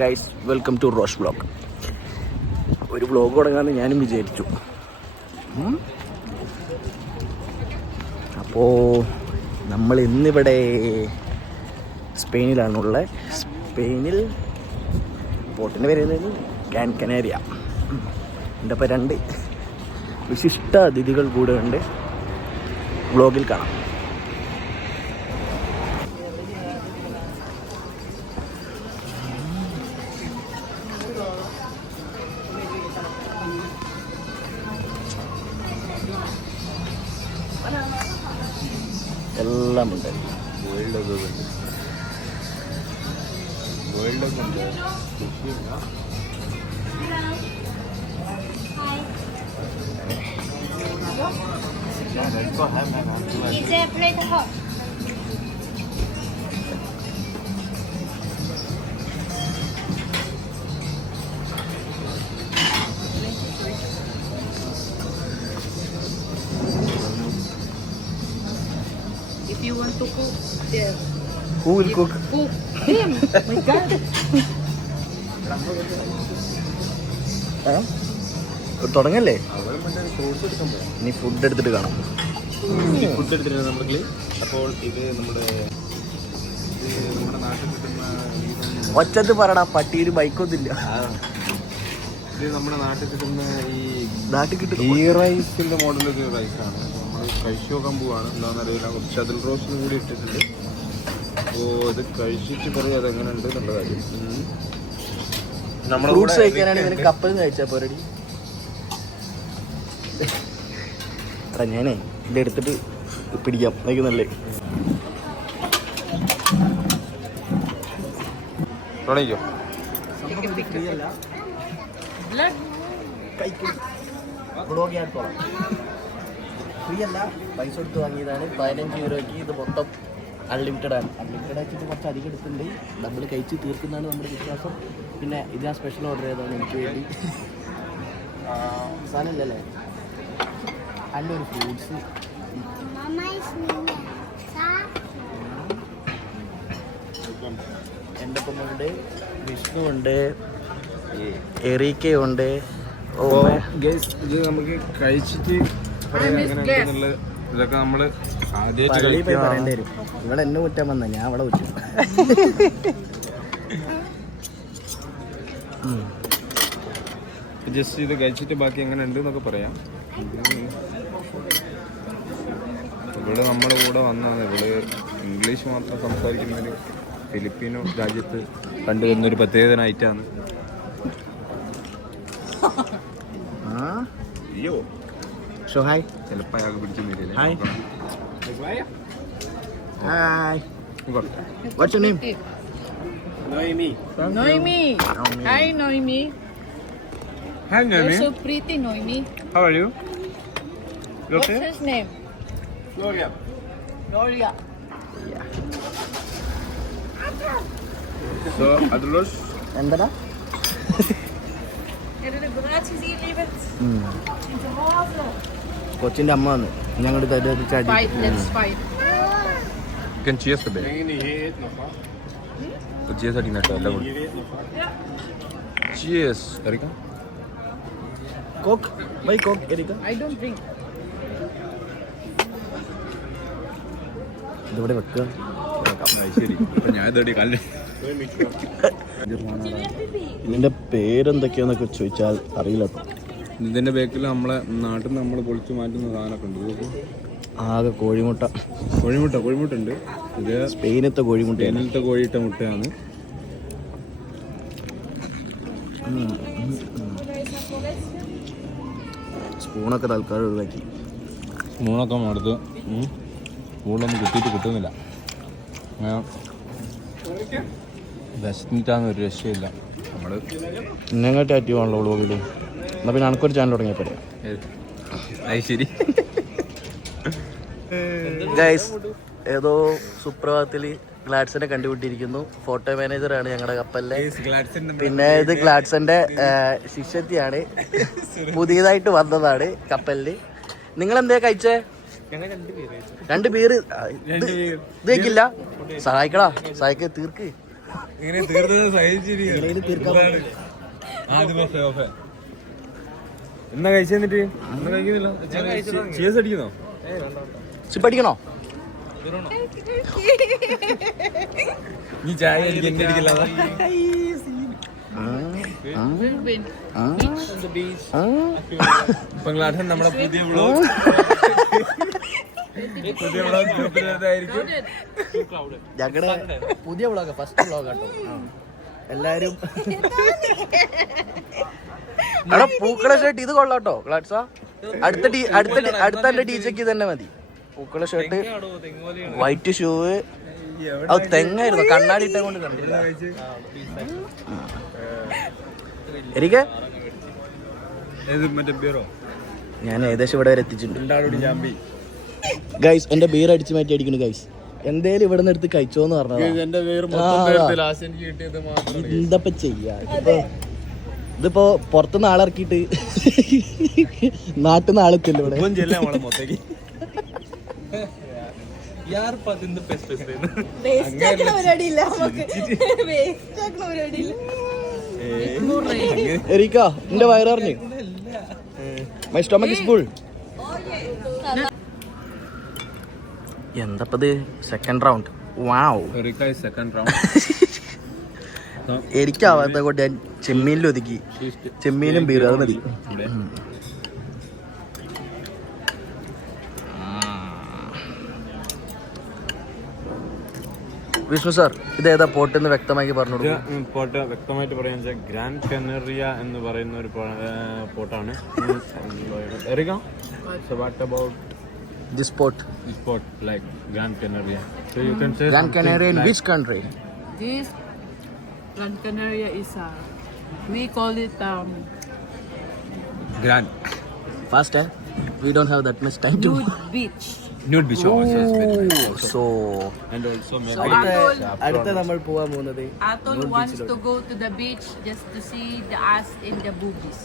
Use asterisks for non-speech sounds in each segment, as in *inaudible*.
Guys welcome to Rosh blog ഒരു blog തുടങ്ങാമെന്ന് ഞാനും വിചാരിച്ചു. അപ്പോൾ നമ്മൾ ഇന്നിവിടെ സ്പെയിനിലാണുള്ളത് സ്പെയിനിൽ പോട്ടിന്റെ പേര് ക്യാൻ കനേരിയ. എന്റെ ഒപ്പം രണ്ട് വിശിഷ്ട അതിഥികൾ കൂടെ ഉണ്ട്. ബ്ലോഗിൽ കാണാം. എല്ലാം ഉണ്ട് വേൾഡ് കപ്പ് ഉണ്ട് വേൾഡ് കപ്പ് ഉണ്ട് Is there a plate hot? Who will cook? Cook him. My God. തുടങ്ങല്ലേ? ഇനി ഫുഡ് എടുത്തിട്ട് കാണാം. ഫുഡ് എടുത്തിട്ട് നമ്മൾ അപ്പോൾ ഇത് നമ്മുടെ ഒറ്റത്ത് നമ്മുടെ നാട്ടിൽ കിട്ടുന്ന ഈ- ഒച്ചത്ത് പറടാ പട്ടിയൊരു ബൈക്കൊന്നുമില്ല. ഇത് നമ്മുടെ നാട്ടിൽ കിട്ടുന്ന ഈ നാട്ടിൽ കിട്ടുന്ന ഈ റൈസിന്റെ മോഡൽ ഒരു റൈസാണ് നമ്മൾ കഴിച്ചു നോക്കാൻ പോവാണ്. എന്താണെന്ന് അറിയില്ല. കുറച്ച് അതിൽ റോസ്റ്റും കൂടി ഇട്ടിട്ടുണ്ട്. അപ്പോൾ ഇത് കഴിച്ചിട്ട് പറയും അതെങ്ങനെ ഉണ്ട് എന്നുള്ള കാര്യം. നമ്മുടെ ഫ്രൂട്ട്സ് കഴിക്കാനാണ് നിനക്ക് കപ്പൽ നിന്ന് കഴിച്ചാൽ പോരടി. എടാ ഞാനേ ഇത് എടുത്തിട്ട് പിടിക്കാം. എനിക്ക് നല്ലേ. തുടങ്ങിക്കോ. ഫ്രീ അല്ല. പൈസ കൊടുത്ത് വാങ്ങിയതാണ്. പതിനഞ്ച് യൂറോയ്ക്ക് ഇത് മൊത്തം അൺലിമിറ്റഡ് ആണ്. അൺലിമിറ്റഡ് ആയിട്ട് കുറച്ച് അധികം എടുത്തിട്ടുണ്ട്. നമ്മൾ കഴിച്ച് തീർക്കുന്നതാണ് നമ്മുടെ വിശ്വാസം. പിന്നെ ഇത് ഞാൻ സ്പെഷ്യൽ ഓർഡർ ചെയ്തതാണ് എനിക്ക് വേണ്ടി. സാധനമില്ലല്ലേ? നല്ലൊരു ഫ്രൂട്ട്സ് is Nina. Sa എന്റെ ഒപ്പമുണ്ട് വിഷ്ണു ഉണ്ട് എറീക്കയുണ്ട് ഓ ഗസ് ഇത് നമുക്ക് കഴിച്ചിട്ട് ഇതൊക്കെ നമ്മൾ പള്ളി പോയി പറയേണ്ടി വരും. ഇവിടെ എന്നെ കുറ്റം വന്ന ഞാൻ അവിടെ കുറ്റം. ജസ്റ്റ് ഇത് കഴിച്ചിട്ട് ബാക്കി എങ്ങനെ ഉണ്ട് എന്നൊക്കെ പറയാം. ഇവിടെ നമ്മുടെ കൂടെ വന്നാണ് ഇവിടെ ഇംഗ്ലീഷ് മാത്രം സംസാരിക്കുന്ന ഒരു ഫിലിപ്പീനോ രാജ്യത്ത് കണ്ടുവന്ന ഒരു പ്രത്യേകത നൈറ്റാണ് ആ? അയ്യോ. ഷോ ഹായ് ചിലപ്പോൾ അയാൾക്ക് പിടിച്ചു hi Hi. What's your name? Noemi. Noemi. Hi, Noemi. Hi, Noemi. You're so pretty, Noemi. How are you? you What's his name? Gloria. Gloria. Yeah. So, Adolos. En daarna? Ja, de braad is hier, lieverd. Hmm. In de കൊച്ചിന്റെ അമ്മ വന്നു. ഞങ്ങളുടെ അടിക്കുന്ന കേട്ടോ എല്ലാം കൂടി? Coke coke I don't. ഇതിവിടെ വെക്കുക ഇതിന്റെ പേരെന്തൊക്കെയാന്നൊക്കെ ചോദിച്ചാൽ അറിയില്ല കേട്ടോ. ഇതിന്റെ ബേക്കിൽ നമ്മളെ നാട്ടിൽ നിന്ന് നമ്മൾ പൊളിച്ചു മാറ്റുന്ന സാധനമൊക്കെ ഉണ്ട്. ആകെ കോഴിമുട്ട. കോഴിമുട്ട കോഴിമുട്ട ഉണ്ട് ഇത് സ്പെയിനത്തെ കോഴിമുട്ട സ്പെയിനിലത്തെ കോഴിയിട്ട മുട്ടയാണ്. സ്പൂണൊക്കെ തൽക്കാലം ഒഴിവാക്കി. സ്പൂണൊക്കെ മടുത്ത് സ്പൂണൊന്നും കിട്ടിയിട്ട് കിട്ടുന്നില്ല. വിശന്നിട്ടാന്ന് ഒരു രക്ഷയില്ല. നമ്മൾ ഇന്നെങ്ങോട്ട് ആക്റ്റീവ് ആണല്ലോ വ്ളോഗിൽ എന്നാൽ പിന്നെ അനക്കൊരു ചാനൽ തുടങ്ങിയപ്പോ ശരി ഗൈസ് ഏതോ സുപ്രഭാതത്തിൽ ഗ്ലാഡ്സനെ കണ്ടുപിട്ടിരിക്കുന്നു ഫോട്ടോ മാനേജറാണ് ഞങ്ങളുടെ കപ്പലിലെ. പിന്നെ ഇത് ഗ്ലാഡ്സന്റെ ശിഷ്യത്തിയാണ്. പുതിയതായിട്ട് വന്നതാണ് കപ്പലിൽ. നിങ്ങൾ എന്തേ കഴിച്ചേ. രണ്ട് പേര് ഇത് ഇത് വെക്കില്ല സഹായിക്കടാ സഹായിക്ക തീർക്ക്. തീർക്കാൻ എന്നാ കഴിച്ചെന്നിട്ട് എന്നാ കഴിക്കുന്നില്ല ചീസ് അടിക്കുന്നോ? നീ ചായ എനിക്ക് എന്നെ അടിക്കില്ല ബംഗ്ലാദേശ് നമ്മുടെ പുതിയ വ്ളോഗ്. പുതിയ വ്ളോഗ് ഗ്രൂപ്പിലായിരിക്കും ഞങ്ങളുടെ പുതിയ വ്ളോഗ് ഫസ്റ്റ് വ്ളോഗ് കേട്ടോ എല്ലാരും എടാ പൂക്കള ഷർട്ട് ഇത് കൊള്ളാട്ടോ ക്ലാറ്റ്സാ അടുത്ത ടീ അടുത്ത അടുത്ത എന്റെ ടീച്ചർക്ക് തന്നെ മതി. പൂക്കള ഷർട്ട് വൈറ്റ് ഷൂ അത് തെങ്ങായിരുന്നു. കണ്ണാടി ഇട്ട കൊണ്ട് കണ്ടില്ല എനിക്ക് ഞാൻ ഏകദേശം ഇവിടെ വരെ എത്തിച്ചിട്ടുണ്ട്. ഗൈസ് എന്റെ ബീർ അടിച്ചു മാറ്റി അടിക്കുന്നു ഗൈസ് എന്തേലും ഇവിടെ നിന്ന് എടുത്ത് കഴിച്ചോന്ന് പറഞ്ഞു എന്തപ്പ ചെയ്യാ? ഇതിപ്പോ പുറത്തുനിന്ന് ആളിറക്കിയിട്ട് നാട്ടിൽ നിന്ന് ആളെത്തില്ല ഇവിടെ. എറിക്ക എന്റെ my stomach is full എന്തപ്പത്? Second round wow second round എനിക്കാവാത്ത കൊണ്ട് ഞാൻ ചെമ്മീനിൽ ഒതുക്കി. ചെമ്മീനും ബീറും അത് മതി വിഷ്ണു സാർ ഇത് ഏതാ പോട്ടെന്ന് വ്യക്തമാക്കി പറഞ്ഞു കൊടുക്കും. പോട്ട് വ്യക്തമായിട്ട് പറയാന്ന് വെച്ചാൽ ഗ്രാൻഡ് കനറിയ എന്ന് പറയുന്ന ഒരു പോട്ടാണ്. Port this like Canaria? So you can say Gran Canaria in like which country This Gran Canaria is uh, we call it um Gran fast we don't have that much time to nude beach. nude beach. Oh, yes, very nice. So And also maybe So Atol, അടുത്ത നമ്മൾ പോവാൻ പോകുന്നത് Atol wants to go to the beach just to see the ass in the boobies.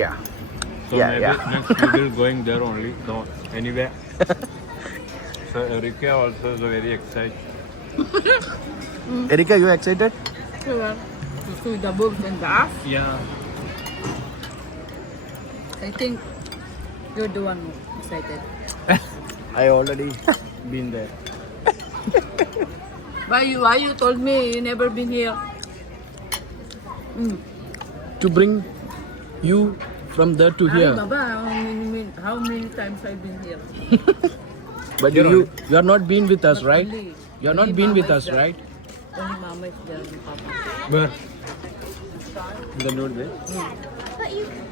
yeah so Yeah, maybe yeah. next we will *laughs* going there only. So anyway. *laughs* so Erika also is very excited. *laughs* Erika you excited Sure. To see the boobs and the ass. Yeah. I think you're the one excited. *laughs* I already *laughs* been there *laughs* Why you why you told me you never been here? Mm. to bring you from there to Ay, here Baba, how many, how many times I've been here? but you you are not been with us right Only, you are not been with us right Only much does it cost? Where? The nude beach. But you can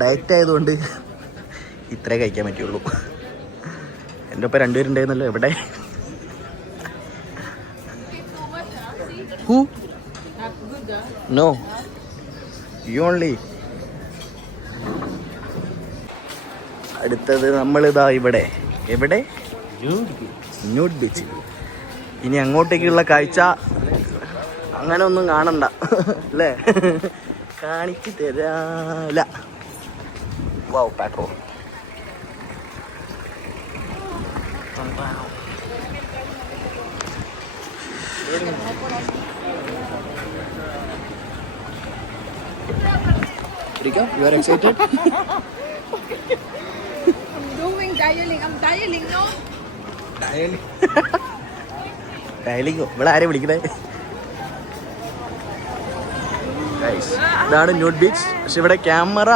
diet ആയതുകൊണ്ട് ഇത്രേ കഴിക്കാൻ പറ്റുള്ളൂ എന്റെ ഒപ്പം രണ്ടുപേരുണ്ടായിരുന്നല്ലോ എവിടെ who. No you only അടുത്തത് നമ്മളിതാ ഇവിടെ എവിടെ ന്യൂഡ് ബീച്ച് ഇനി അങ്ങോട്ടേക്കുള്ള കാഴ്ച അങ്ങനെ ഒന്നും കാണണ്ട അല്ലേ കാണിച്ചു തരാല wow petrol Rika, you are excited? Doing dialing. I'm dialing, no? *laughs* ഡയലിങ്ങോ? ഇവിടെ ആരെ വിളിക്കണേ ഇതാണ് ന്യൂഡ് ബീച്ച് പക്ഷെ ഇവിടെ ക്യാമറ.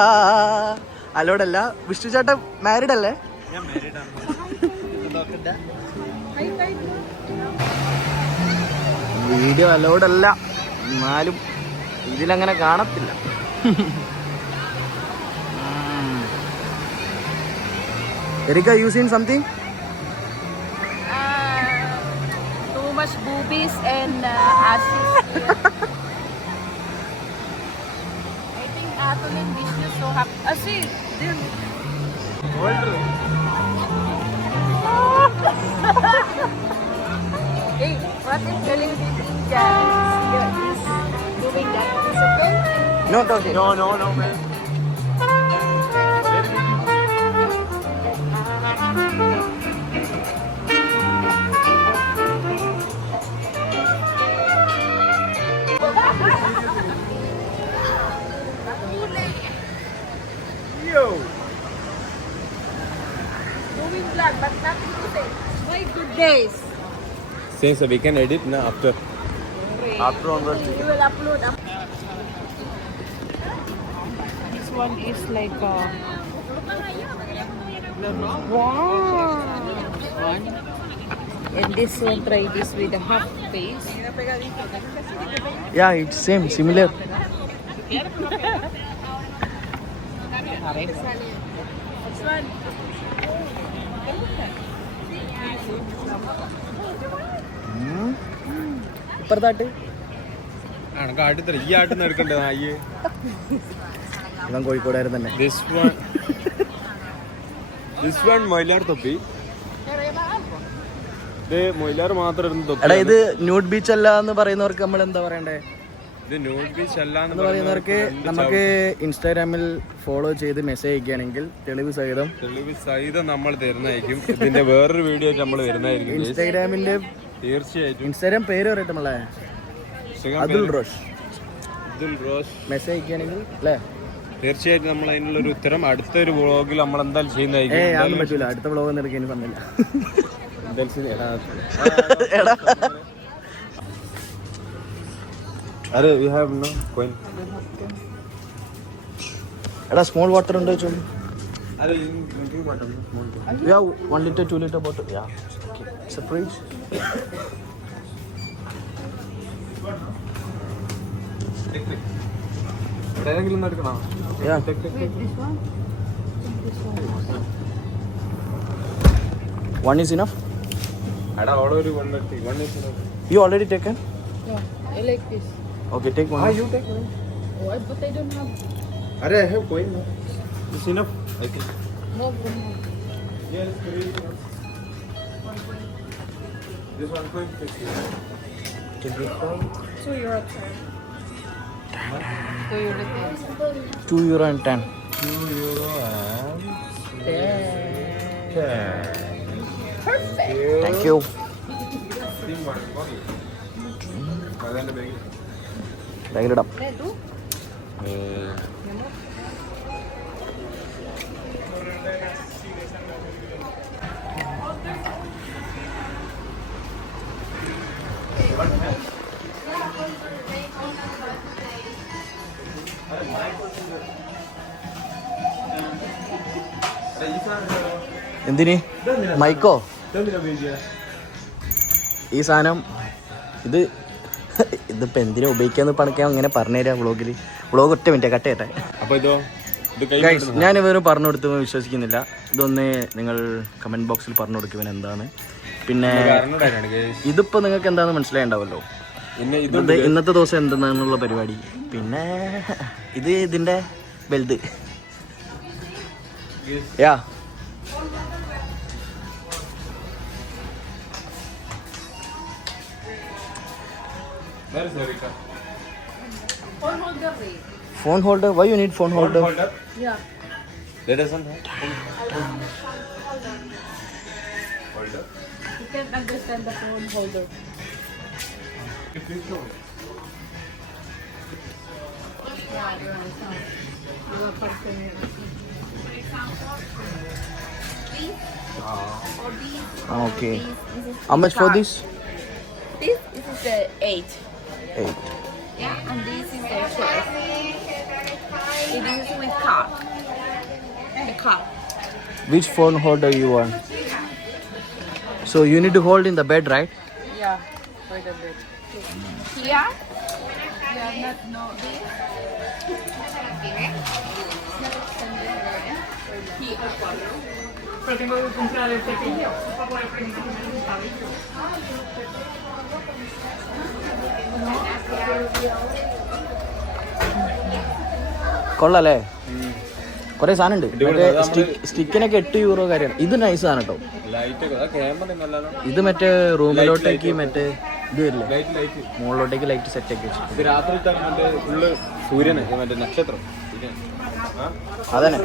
അലോഡ് അല്ല വിഷ്ണു ചേട്ടൻ മാരീഡ് അല്ലേ? വീഡിയോ അലോഡല്ല അല്ല എന്നാലും ഇതിലങ്ങനെ കാണത്തില്ല. *laughs* Erika use seen something boobies and uh, asses here. I think Atom and Vishnu so happy. Ah, see, they're... *laughs* hey, what is telling people that is doing? No, don't. No, no, no, man. vlog, but nothing to say. Very good days. Since we can edit na after. After onwards. We will upload. Um. This one is like a. Wow. One. And this one try this with a half face. Yeah, it's same, similar. *laughs* this one. ആട്ടി ഈ ആട്ടിന്ന് എടുക്കണ്ടേ നായി ഇവൻ കോഴിക്കോടായിരുന്നു തന്നെ. This one this one മൊയിലാർ തൊപ്പി. ഇത് മൊയിലാർ മാത്രം ഇടുന്ന തൊപ്പി എടാ ഇത് ന്യൂഡ് ബീച്ച് അല്ല എന്ന് പറയുന്നവർക്ക് നമ്മൾ എന്താ പറയണ്ടേ? ഇത് ന്യൂഡ് ബീച്ച് അല്ല എന്ന് പറയുന്നവർക്ക് നമുക്ക് ഇൻസ്റ്റാഗ്രാമിൽ ഫോളോ ചെയ്ത് മെസ്സേജ് അയക്കുകയാണെങ്കിൽ തെളിവ് സഹിതം തെളിവ് സഹിതം നമ്മൾ തരുന്നതായിരിക്കും. ഇതിന്റെ വേറൊരു വീഡിയോ നമ്മൾ വരുന്നതായിരിക്കും. ഇൻസ്റ്റാഗ്രാമിന്റെ തീർച്ചയായിട്ടും. ഇൻസ്റ്റാഗ്രാം പേര് പറയട്ടെ നമ്മളെ അതുൽ റോഷ്. അതുൽ റോഷ്. മെസ്സേജ് അയക്കുകയാണെങ്കിൽ അല്ലേ? തീർച്ചയായിട്ടും നമ്മൾ അതിനുള്ള ഒരു ഉത്തരം അടുത്ത ഒരു വ്ളോഗിൽ നമ്മൾ എന്തായാലും ചെയ്യുന്നതായിരിക്കും അതൊന്നും പറ്റൂല. അടുത്ത വ്ളോഗ് നിനക്ക് ഇനി പറഞ്ഞില്ല *laughs* എടാ സ്മോൾ എടാ, ഉണ്ടോ അരെ വി ഹാവ് നോ കോയിൻ എടാ സ്മോൾ വാട്ടർ ഉണ്ടോ ചോദിച്ചു അരെ എനിക്ക് മാറ്റം small yeah one litre two litre bottle yeah it's a fridge എവിടെയെങ്കിലും ഒന്ന് എടുക്കണോ യാ വൺ ഈസ് ഇനഫ് എടാ അവിടെ ഒരു കൊണ്ടെത്തി one year you already taken Yeah, I like this. Okay take one you take Oh, but I don't have. Are I have coin it's enough think No, have. Yes, three. This one coin So you're a ten. So you're a ten. Two euro and ten Two euro and Ten. ten. Perfect. okay. അതെന്റെ bag ബാഗിലിടാം എന്തിന്? മൈക്കോ? ഈ സാധനം ഇത് *laughs* ഇതിപ്പോൾ എന്തിനാ ഉപയോഗിക്കാന്ന് പണക്കാൻ അങ്ങനെ പറഞ്ഞുതരാം വ്ളോഗിൽ വ്ളോഗ് ഒറ്റ മിനിറ്റ് കട്ട് ചെയ്യട്ടെ. അപ്പൊ ഇതോ ഗൈസ് ഞാൻ ഇവരും പറഞ്ഞു കൊടുത്തു വിശ്വസിക്കുന്നില്ല. ഇതൊന്ന് നിങ്ങൾ കമന്റ് ബോക്സിൽ പറഞ്ഞു കൊടുക്കുവാൻ എന്താണ് പിന്നെ ഇതിപ്പോ ഇതിപ്പോൾ നിങ്ങൾക്ക് എന്താണെന്ന് മനസ്സിലായിണ്ടാവല്ലോ? പിന്നെ ഇത് പിന്നെ ഇന്നത്തെ ദിവസം എന്തെന്നുള്ള പരിപാടി? പിന്നെ ഇത് ഇതിന്റെ belt yeah. Phone holder why you need phone holder holder holder holder you the phone Ah, okay. How much for this? This, this is the eight. Eight. Yeah, and this is the twelve. It is with card. The card. Which phone holder you want? So you need to hold in the bed, right? Yeah, for the bed. Here, you have not know this. Here. കൊള്ളാല്ലേ? കുറെ സാധനം ഉണ്ട് സ്റ്റിക്കിനൊക്കെ എട്ട് euro കാര്യമാണ്. ഇത് nice ആണ് കേട്ടോ ഇത് മറ്റേ റൂമിലോട്ടേക്ക് മറ്റേ ഇത് വരില്ലേ മുകളിലോട്ടേക്ക് ലൈറ്റ് സെറ്റ് ആക്കി വെച്ചു രാത്രി ഫുള്ള് സൂര്യന് മറ്റേ നക്ഷത്രം? അതന്നെ.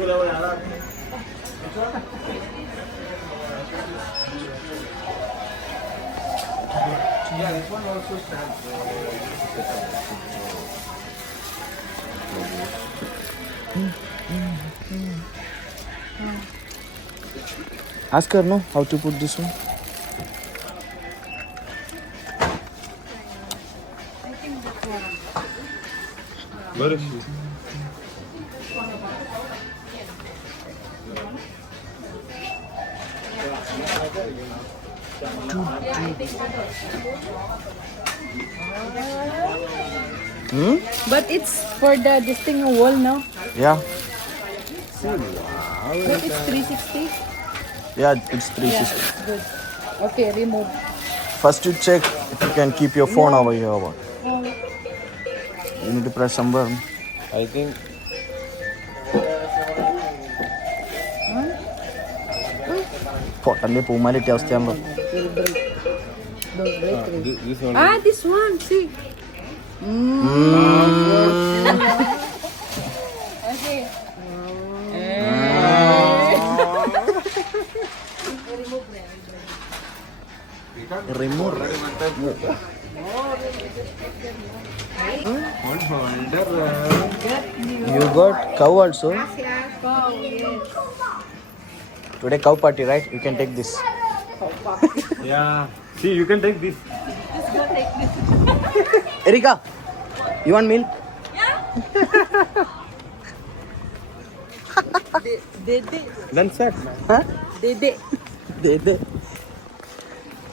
Ask her no how to put this one. Where is she? Hmm? But it's for the this thing a wall, no? Yeah. But it's 360. Yeah, it's 360. it's good. Okay, remove. First you check if you can keep your phone over here. What? You need to press somewhere. I think പൊട്ടന്റെ പൂമാലിട്ടിയ അവസ്ഥയാണല്ലോ this, this one. Ah, this one. See. Okay. Remove You got cow also. Today cow party, right? You can take this. *laughs* Yeah. See, you can take this. *laughs* Erika, you want milk? Dede. Then set. Huh? Dede. De de.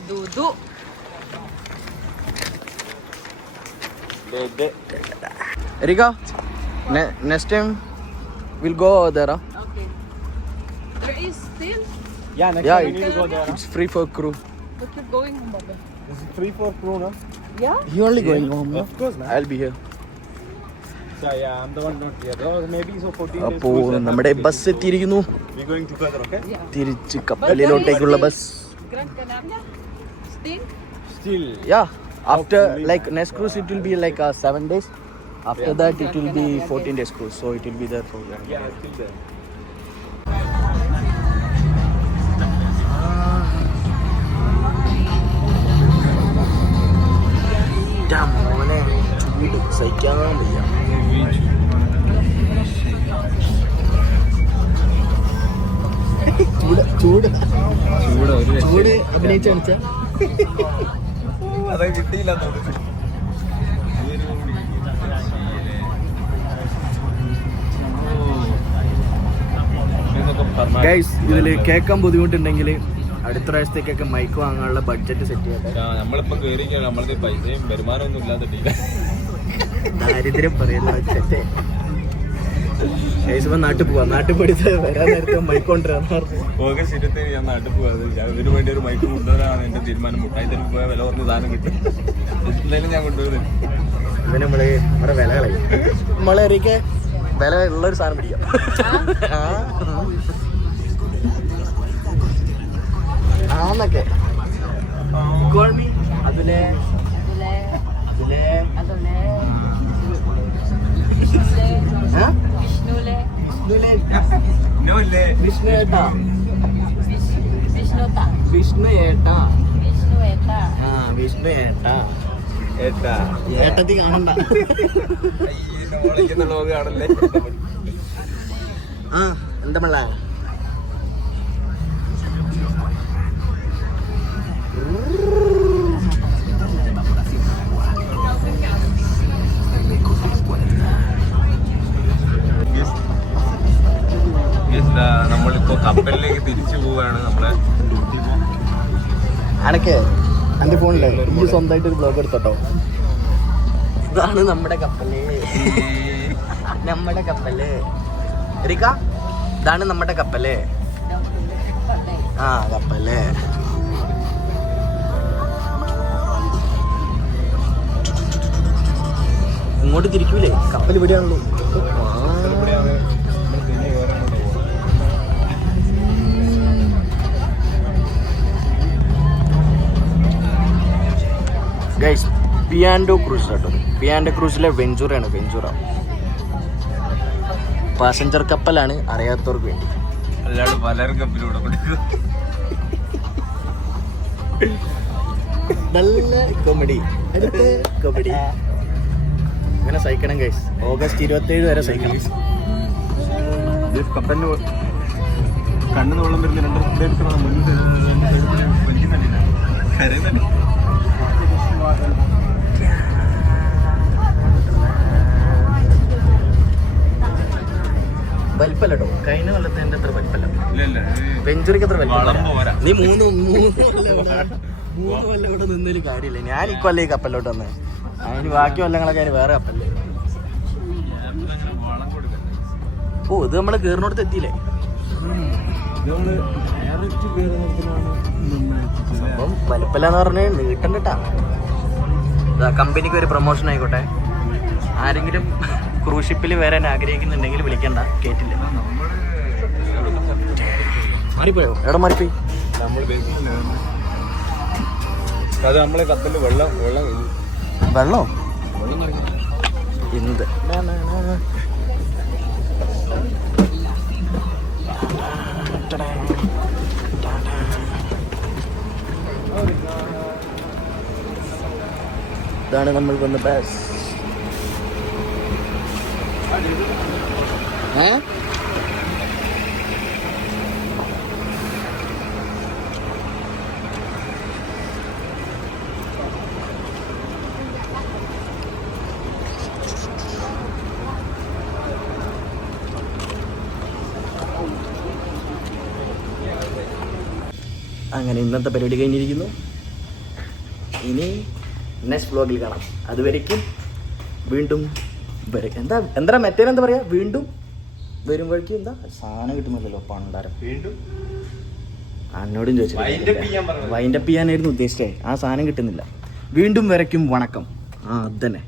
Dudu. Erika, ne- next time we'll go over there. Huh? Okay. There is still, Yeah, next Yeah, time we it- need to go there. It's free for crew. but you're going home, Baba. This is free for crew, no? Yeah? You only going home? No? Of course, man. I'll be here. Yeah, yeah, I'm the one not here. Oh, maybe so 14 days. അപ്പോ നമ്മുടെ bus എത്തിയിരിക്കുന്നു We're going together, okay? Yeah. തിരിച്ച് കപ്പലിലോട്ടേക്കുള്ള bus Gran Canaria? Yeah. After like next cruise, it will be like uh, seven days. After that, it will be 14 days cruise. So it will be there for. Yeah, still there. സഹിക്കാൻ വയ്യ ചൂട് ചൂട് ചൂട് അഭിനയിച്ച കാണിച്ച അത് കിട്ടിയില്ല guys ഇതിൽ കേൾക്കാൻ ബുദ്ധിമുട്ടുണ്ടെങ്കിൽ അടുത്ത പ്രാവശ്യത്തേക്കൊക്കെ മൈക്ക് വാങ്ങാനുള്ള ബഡ്ജറ്റ് സെറ്റ് ചെയ്യട്ടെ നമ്മളിപ്പോ കേറി നമ്മളത് പൈസയും വരുമാനമൊന്നും ഇല്ലാതെ ടീം ദാരിദ്ര്യം പറയുന്ന ബഡ്ജറ്റ് ഇപ്പൊ നാട്ടിൽ പോവാ. നാട്ടിൽ പോയിട്ട് വരാൻ നേരത്തെ മൈക്ക് കൊണ്ടുവരാൻ ഓഗസ്റ്റ് ഇരുപത്തേഴ് ഞാൻ നാട്ടിൽ ഞാൻ ഇതിനു വേണ്ടി ഒരു മൈക്ക് കൊണ്ടുവരാനാണ് എന്റെ തീരുമാനം. മുട്ടായി പോയാൽ വില കുറഞ്ഞ സാധനം കിട്ടും. എന്തായാലും ഞാൻ കൊണ്ടുവരുന്നത് ഇവന് നമ്മൾ നമ്മുടെ വില കളയും. നമ്മളെ അറിയിക്കെ വില ഉള്ളൊരു സാധനം പിടിക്കാം. ആന്നൊക്കെ അതിലെ. അതിലെ. അതിലെ. ആ? വിഷ്ണു ഏട്ടാ. വിഷ്ണു ഏട്ടാ. ആ വിഷ്ണു ഏട്ടാ. ഏട്ടാ ഏട്ടത്തി കാണണ്ട. കാണല്ലേ? ആ എന്താ മള്ള? നമ്മളിപ്പോ കപ്പലിലേക്ക് തിരിച്ചു പോവുകയാണ് നമ്മളെ. അനക്ക് എന്റെ ഫോണിലെ ഈ സ്വന്തമായിട്ട് ഒരു ബ്ലോഗ് എടുത്തോട്ടോ. ഇതാണ് നമ്മുടെ കപ്പൽ. നമ്മുടെ കപ്പൽ. റിക്ക ഇതാണ് നമ്മുടെ കപ്പൽ. ആ കപ്പൽ. ഇങ്ങോട്ട് തിരിക്കൂലേ? കപ്പൽ ഇവിടെയാണല്ലോ. ഗൈസ് പിയാൻഡോ ക്രൂസ് കേട്ടോ പിയാൻഡോ ക്രൂസിലെ വെഞ്ചുറയാണ് വെഞ്ചുറ പാസഞ്ചർ കപ്പലാണ് അറിയാത്തവർക്ക് വേണ്ടി. അല്ലാണ്ട് പലരും കപ്പലിലൂടെ നല്ല കോമഡി അടുത്ത കോമഡി അങ്ങനെ സഹിക്കണം ഗൈസ് ഓഗസ്റ്റ് ഇരുപത്തേഴ് വരെ സഹിക്കണം. കപ്പലിന് കണ്ണിന് വെള്ളം വരുന്ന വലിപ്പമല്ല കേട്ടോ കഴിഞ്ഞ കൊല്ലത്തിന്റെ അത്ര വലിപ്പല്ല. വെഞ്ചുറിക്ക് അത്ര വളം നീ മൂന്ന് മൂന്ന് മൂന്ന് കൊല്ലം ഇവിടെ നിന്നൊരു കാര്യമില്ല. ഞാൻ ഈ കൊല്ലം ഈ കപ്പലിലോട്ട് വന്നേ. അതിന് ബാക്കി കൊല്ലങ്ങളൊക്കെ അതിന് വേറെ കപ്പല്ലേ. ഓ ഇത് നമ്മൾ കേറിനോടത്ത് എത്തിയില്ലേ? സംഭവം വലിപ്പല്ല എന്ന് പറഞ്ഞ് നീട്ടണ്ടട്ടാ. കമ്പനിക്ക് ഒരു പ്രൊമോഷൻ ആയിക്കോട്ടെ. ആരെങ്കിലും ക്രൂസ് ഷിപ്പിൽ വരാൻ ആഗ്രഹിക്കുന്നുണ്ടെങ്കിൽ വിളിക്കണ്ട കേട്ടില്ല മാറിപ്പോയോ? എവിടെ മാറിപ്പോയി? നമ്മൾ അത് നമ്മളെ കപ്പലിൽ വെള്ളം വെള്ളം എന്ത് വെള്ളോ? വെള്ളം നിറയ്ക്കണം ഇതാണ് നമ്മൾ വന്ന ബസ് അങ്ങനെ ഇന്നത്തെ പരിപാടി കഴിഞ്ഞിരിക്കുന്നു. ഇനി നെക്സ്റ്റ് വ്ലോഗിൽ കാണാം. അതുവരയ്ക്കും വീണ്ടും വരെ എന്താ എന്താ മെത്തേൻ എന്താ പറയാ? വീണ്ടും വരുമ്പോഴേക്കും എന്താ? സാധനം കിട്ടുന്നില്ലല്ലോ പണ്ടാരം. വീണ്ടും? ചെയ്യാൻ ചോദിച്ചു. വൈൻഡപ്പ് ചെയ്യാനായിരുന്നു ഉദ്ദേശിച്ചേ ആ സാധനം കിട്ടുന്നില്ല. വീണ്ടും വരയ്ക്കും. വണക്കം. ആ അതന്നെ.